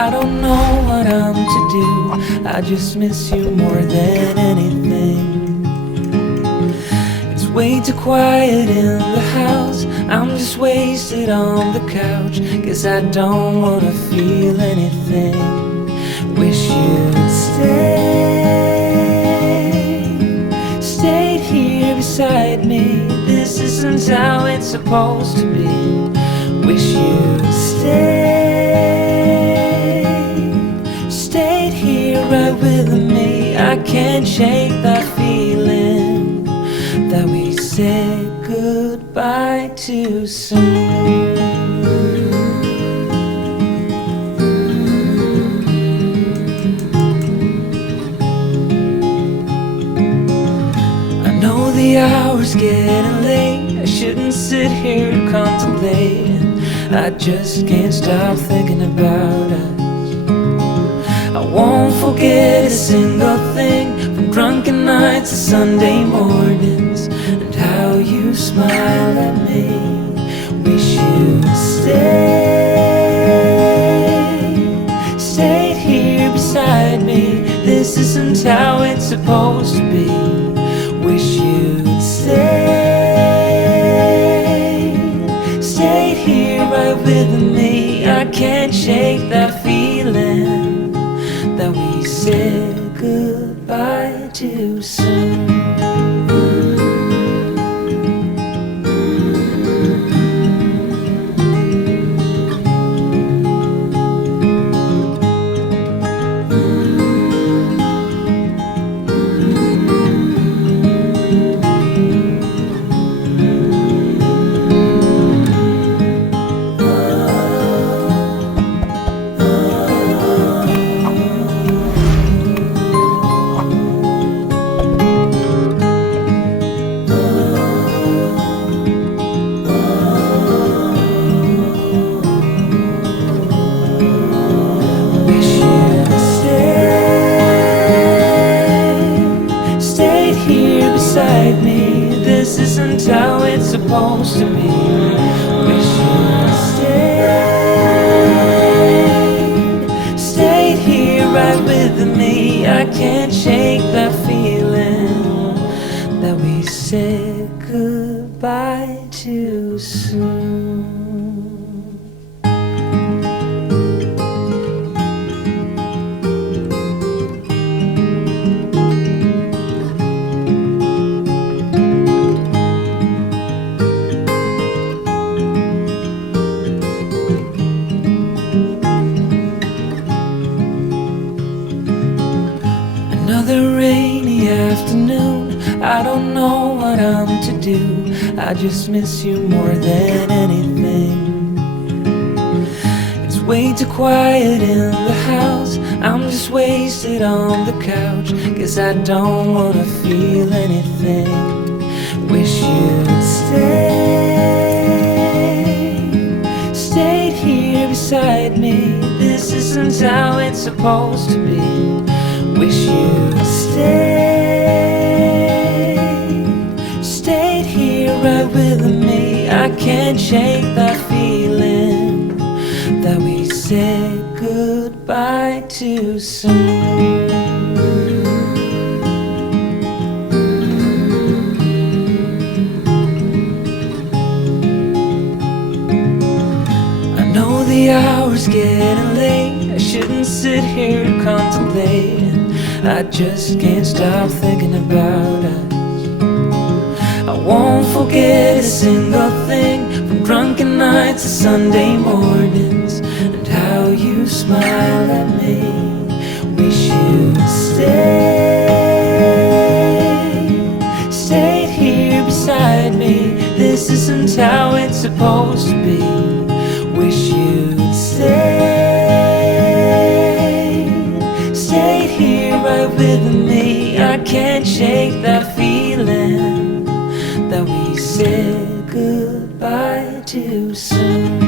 I don't know what I'm to do. I just miss you more than anything. It's way too quiet in the house. I'm just wasted on the couch. Guess I don't wanna feel anything. Wish you'd stayed here beside me. This isn't how it's supposed to be. Wish you'd stayed here right with me. I can't shake that feeling that we said goodbye too soon. The hour's getting late. I shouldn't sit here contemplating. I just can't stop thinking about us. I won't forget a single thing, from drunken nights to Sunday mornings, and how you smile at me. Wish you'd stayed here beside me. This isn't how it's supposed to be. Wish you'd stayed here right with me. I can't shake that feeling that we said goodbye too soon. This isn't how it's supposed to be. Wish you'd stayed here right with me. I can't shake that feeling that we said goodbye too soon. Another rainy afternoon. I don't know what I'm to do. I just miss you more than anything. It's way too quiet in the house. I'm just wasted on the couch. Guess I don't wanna feel anything. Wish you'd stayed here beside me. This isn't how it's supposed to be. Wish you'd stayed here right with me. I can't shake that feeling that we said goodbye too soon. I know the hour's getting late. I shouldn't sit here contemplating. I just can't stop thinking about us. I won't forget a single thing, from drunken nights to Sunday mornings, and how you smile at me. Wish you'd stayed here beside me. This isn't how it's supposed to be. Wish you'd stayed here right with me. I can't shake that feeling that we said goodbye too soon.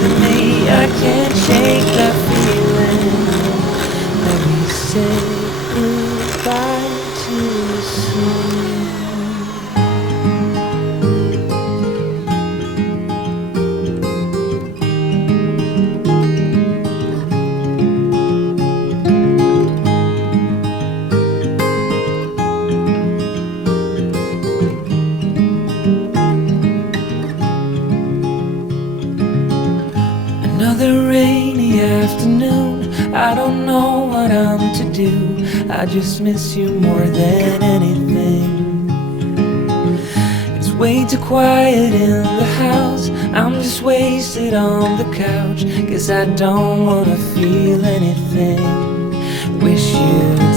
with me. I can't shake that feeling that we said goodbye too soon. Another rainy afternoon, I don't know what I'm to do. I just miss you more than anything. It's way too quiet in the house, I'm just wasted on the couch. Guess I don't wanna feel anything. Wish you'd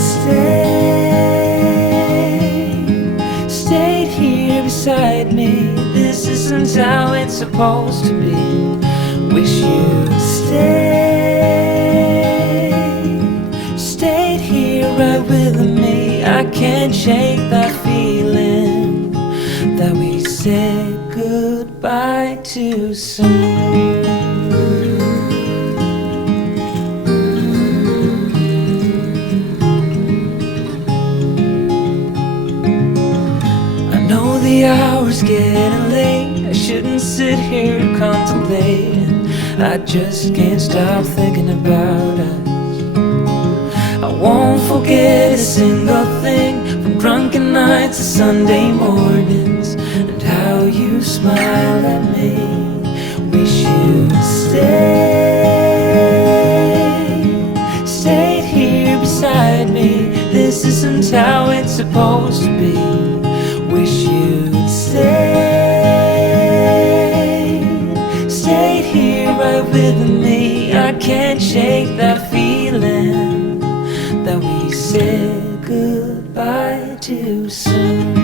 stayed here beside me. This isn't how it's supposed to be. Wish you'd stayed here right with me. I can't shake that feeling that we said goodbye too soon. I know the hour's getting late, I shouldn't sit here contemplating. I just can't stop thinking about us. I won't forget a single thing, from drunken nights to Sunday mornings, and how you smile at me. Wish you'd stayed here beside me. This isn't how it's supposed to be. Wish you'd stayed here right with me. I can't shake that feeling that we said goodbye too soon.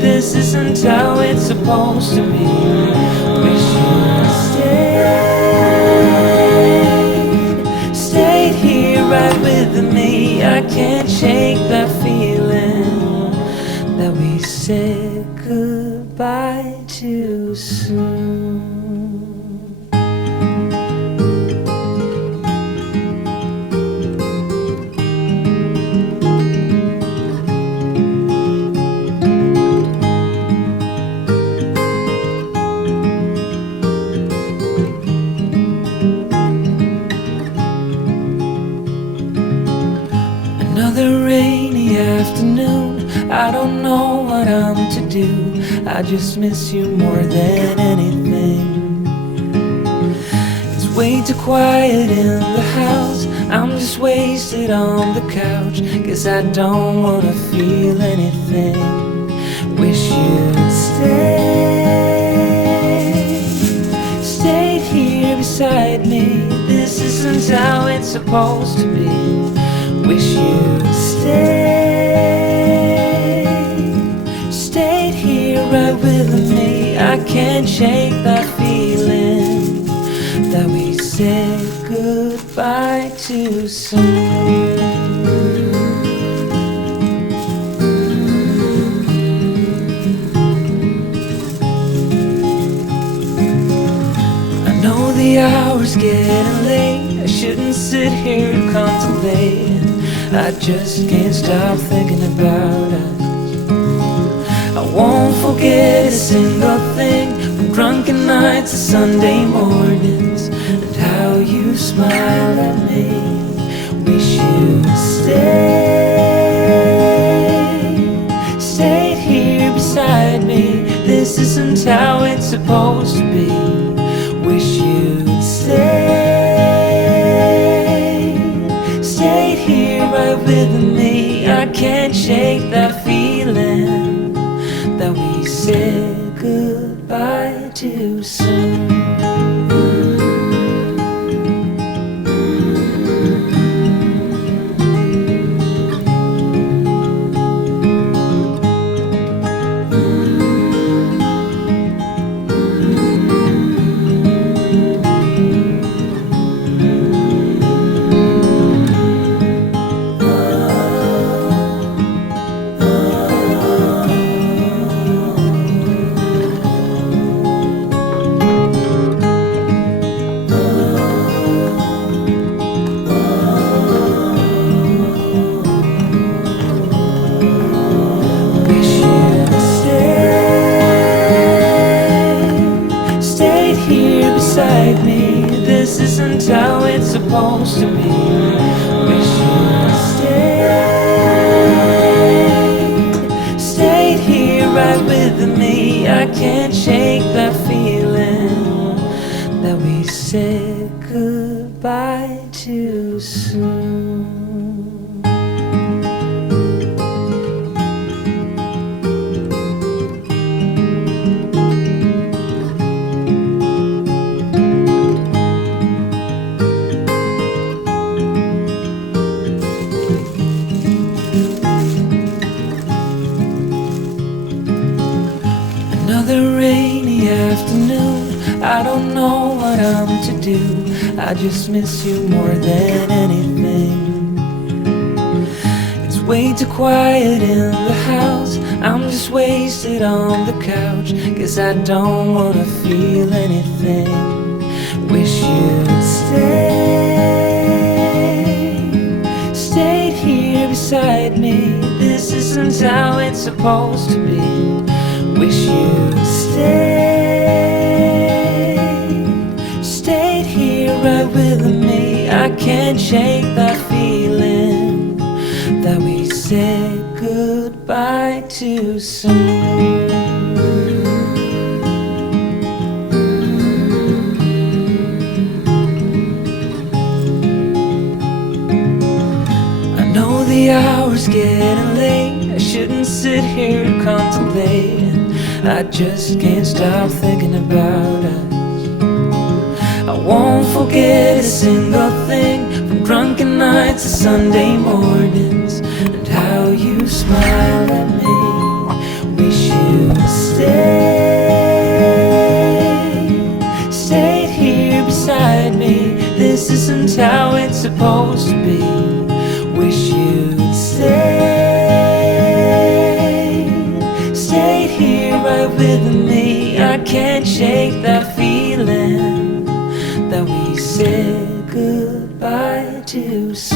This isn't how it's supposed to be. Wish you'd stayed here right with me. I can't shake that feeling that we said goodbye too soon. Another rainy afternoon, I don't know what I'm to do. I just miss you more than anything. It's way too quiet in the house, I'm just wasted on the couch. Guess I don't wanna feel anything. Wish you'd stayed here beside me. This isn't how it's supposed to be. Wish you'd stayed here right with me. I can't shake that feeling that we said goodbye too soon. I know the hour's getting late, I shouldn't sit here contemplating. I just can't stop thinking about us. I won't forget a single thing, from drunken nights to Sunday mornings, and how you smile at me. Wish you'd stayed here beside me. This isn't how it's supposed to be. goodbye too soon. This isn't how it's supposed to be. Wish you'd stayed here right with me. I can't shake that feeling that we said goodbye too soon. Another rainy afternoon, I don't know what I'm to do. I just miss you more than anything. It's way too quiet in the house, I'm just wasted on the couch, 'cause I don't wanna feel anything. Wish you'd stayed here beside me. This isn't how it's supposed to be. Wish you'd stayed here right with me. I can't shake that feeling that we said goodbye too soon. I know the hour's getting late, I shouldn't sit here contemplating. I just can't stop thinking about us. I won't forget a single thing, from drunken nights to Sunday mornings, and how you smile at me. Wish you'd stayed here beside me. This isn't how it's supposed to be. Wish you'd stayed here right with me. I can't shake that feeling that we said goodbye too soon.